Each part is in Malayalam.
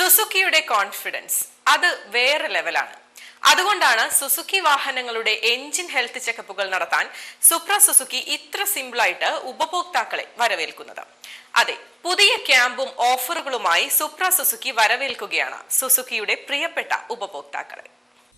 സുസുക്കിയുടെ കോൺഫിഡൻസ് അത് വേറെ ലെവലാണ് അതുകൊണ്ടാണ് സുസുക്കി വാഹനങ്ങളുടെ എഞ്ചിൻ ഹെൽത്ത് ചെക്കപ്പുകൾ നടത്താൻ സുപ്ര സുസുക്കി ഇത്ര സിമ്പിളായിട്ട് ഉപഭോക്താക്കളെ വരവേൽക്കുന്നത്. അതെ പുതിയ ക്യാമ്പും ഓഫറുകളുമായി സുപ്ര സുസുക്കി വരവേൽക്കുകയാണ് സുസുക്കിയുടെ പ്രിയപ്പെട്ട ഉപഭോക്താക്കളെ.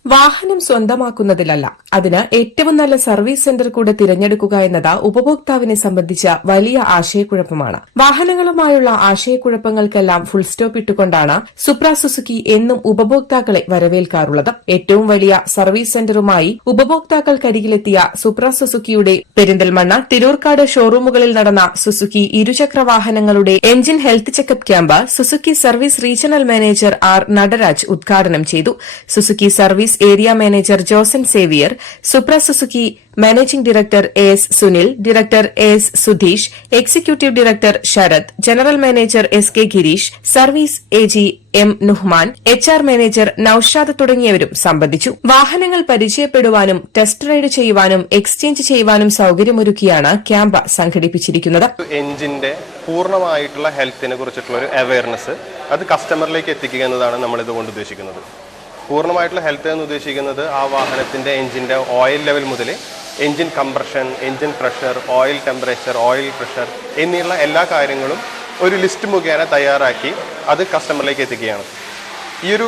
വാഹനം സ്വന്തമാക്കുന്നതിലല്ല. അതിന് ഏറ്റവും നല്ല സർവീസ് സെന്റർ കൂടെ തിരഞ്ഞെടുക്കുക എന്നത് ഉപഭോക്താവിനെ സംബന്ധിച്ച വലിയ ആശയക്കുഴപ്പമാണ്. വാഹനങ്ങളുമായുള്ള ആശയക്കുഴപ്പങ്ങൾക്കെല്ലാം ഫുൾ സ്റ്റോപ്പ് ഇട്ടുകൊണ്ടാണ് സുപ്ര സുസുക്കി എന്നും ഉപഭോക്താക്കളെ വരവേൽക്കാറുള്ളത്. ഏറ്റവും വലിയ സർവീസ് സെന്ററുമായി ഉപഭോക്താക്കൾക്കരികിലെത്തിയ സുപ്ര സുസുക്കിയുടെ പെരിന്തൽമണ്ണ തിരൂർക്കാട് ഷോറൂമുകളിൽ നടന്ന സുസുക്കി ഇരുചക്ര വാഹനങ്ങളുടെ engine health checkup camp Suzuki service regional manager R Nataraj ഉദ്ഘാടനം ചെയ്തു. Suzuki service area manager Josan Xavier Supra Suzuki managing director A S Sunil director A S Sudheesh executive director Sarath general manager S K Gireesh service A G M Nuhman H R manager Naushad തുടങ്ങിയവരും സംബന്ധിച്ചു. വാഹനങ്ങൾ പരിചയപ്പെടുവാനും ടെസ്റ്റ് റൈഡ് ചെയ്യുവാനും എക്സ്ചേഞ്ച് ചെയ്യുവാനും സൌകര്യമൊരുക്കിയാണ് ക്യാമ്പ് സംഘടിപ്പിച്ചിരിക്കുന്നത്. എഞ്ചിന്റെ പൂർണമായിട്ടുള്ള ഹെൽത്തിനെ കുറിച്ചിട്ടുള്ള ഒരു അവയർനെസ് അത് കസ്റ്റമറിലേക്ക് എത്തിക്കുക എന്നതാണ് നമ്മൾ ഇതുകൊണ്ട് ഉദ്ദേശിക്കുന്നത്. പൂർണമായിട്ടുള്ള ഹെൽത്ത് എന്ന് ഉദ്ദേശിക്കുന്നത് ആ വാഹനത്തിന്റെ എഞ്ചിന്റെ ഓയിൽ ലെവൽ മുതൽ engine compression engine pressure oil temperature oil pressure എന്നുള്ള എല്ലാ കാര്യങ്ങളും ഒരു ലിസ്റ്റ് മുഖേന തയ്യാറാക്കി അത് കസ്റ്റമറിലേക്ക് എത്തിക്കുകയാണ്. ഈ ഒരു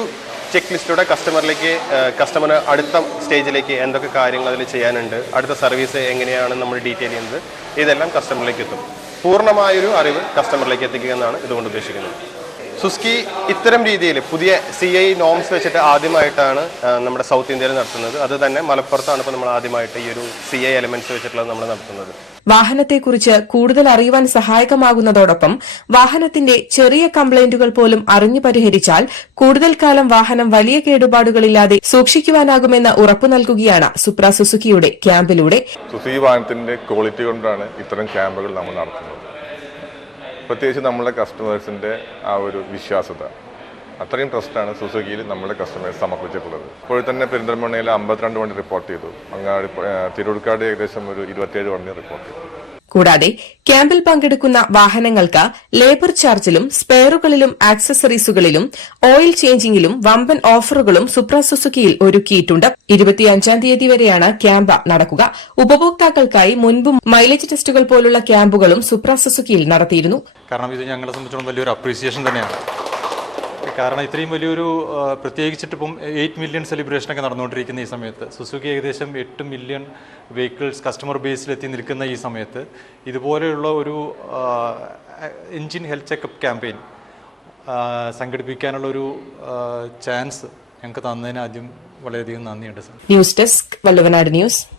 ചെക്ക് ലിസ്റ്റോടെ കസ്റ്റമറിലേക്ക് കസ്റ്റമർ അടുത്ത സ്റ്റേജിലേക്ക് എന്തൊക്കെ കാര്യങ്ങൾ അതിൽ ചെയ്യാനുണ്ട് അടുത്ത സർവീസ് എങ്ങനെയാണ് നമ്മൾ ഡീറ്റെയിൽ ചെയ്യുന്നത് ഇതെല്ലാം കസ്റ്റമറിലേക്ക് എത്തും. പൂർണമായൊരു അറിവ് കസ്റ്റമറിലേക്ക് എത്തിക്കുക എന്നാണ് ഇതുകൊണ്ട് ഉദ്ദേശിക്കുന്നത്. സുസ്കി ഇത്തരം രീതിയിൽ പുതിയ സി ഐ നോംസ് വെച്ചിട്ട് ആദ്യമായിട്ടാണ് നമ്മുടെ സൗത്ത് ഇന്ത്യയിൽ നടത്തുന്നത്. അത് തന്നെ മലപ്പുറത്താണ് ഇപ്പോൾ നമ്മൾ ആദ്യമായിട്ട് ഈ ഒരു സി ഐ എലമെന്റ്സ് വെച്ചിട്ടുള്ളത് നമ്മൾ നടത്തുന്നത്. വാഹനത്തെക്കുറിച്ച് കൂടുതൽ അറിയുവാൻ സഹായകമാകുന്നതോടൊപ്പം വാഹനത്തിന്റെ ചെറിയ കംപ്ലൈന്റുകൾ പോലും അറിഞ്ഞു പരിഹരിച്ചാൽ കൂടുതൽ കാലം വാഹനം വലിയ കേടുപാടുകളില്ലാതെ സൂക്ഷിക്കുവാനാകുമെന്ന് ഉറപ്പു നൽകുകയാണ് സുപ്ര സുസുക്കിയുടെ ക്യാമ്പിലൂടെ. സുസുക്കി വാഹനത്തിന്റെ ക്വാളിറ്റി കൊണ്ടാണ് ഇത്തരം ക്യാമ്പുകൾ നമ്മൾ നടത്തുന്നത്. പ്രത്യേകിച്ച് നമ്മളെ കസ്റ്റമേഴ്സിന്റെ ആ ഒരു വിശ്വാസത. അത്രയും ട്രസ്റ്റാണ് സുസുക്കിയിൽ നമ്മുടെ കസ്റ്റമേഴ്സ് സമർപ്പിച്ചിട്ടുള്ളത്. ഇപ്പോൾ തന്നെ പെരിന്തൽമണ്ണയിൽ അമ്പത്തിരണ്ട് വണ്ടി റിപ്പോർട്ട് ചെയ്തു. അങ്ങാടി ഏഹ്, തിരൂർക്കാട് ഏകദേശം ഒരു ഇരുപത്തിയേഴ് വണ്ടി റിപ്പോർട്ട് ചെയ്തു. കൂടാതെ ക്യാമ്പിൽ പങ്കെടുക്കുന്ന വാഹനങ്ങൾക്ക് ലേബർ ചാർജിലും സ്പെയറുകളിലും ആക്സസറീസുകളിലും ഓയിൽ ചേഞ്ചിങ്ങിലും വമ്പൻ ഓഫറുകളും സുപ്ര സുസുക്കിയിൽ ഒരുക്കിയിട്ടുണ്ട്. ഇരുപത്തിയഞ്ചാം തീയതി വരെയാണ് ക്യാമ്പ് നടക്കുക. ഉപഭോക്താക്കൾക്കായി മുൻപും മൈലേജ് ടെസ്റ്റുകൾ പോലുള്ള ക്യാമ്പുകളും സുപ്ര സുസുക്കിയിൽ നടത്തിയിരുന്നു. കാരണം ഇത് ഞങ്ങളെ സംബന്ധിച്ചിടത്തോളം വലിയൊരു അപ്രീസിയേഷൻ തന്നെയാണ്. കാരണം ഇത്രയും വലിയൊരു പ്രത്യേകിച്ചിട്ടിപ്പം എയ്റ്റ് മില്യൺ സെലിബ്രേഷനൊക്കെ നടന്നുകൊണ്ടിരിക്കുന്ന ഈ സമയത്ത്. സുസുക്കി ഏകദേശം എട്ട് മില്യൺ വെഹിക്കിൾസ് കസ്റ്റമർ ബേസിലെത്തി നിൽക്കുന്ന ഈ സമയത്ത് ഇതുപോലെയുള്ള ഒരു എൻജിൻ ഹെൽത്ത് ചെക്കപ്പ് ക്യാമ്പയിൻ സംഘടിപ്പിക്കാനുള്ള ഒരു ചാൻസ് ഞങ്ങൾക്ക് തന്നതിന് ആദ്യം വളരെയധികം നന്ദിയുണ്ട് sir news desk Valluvanad news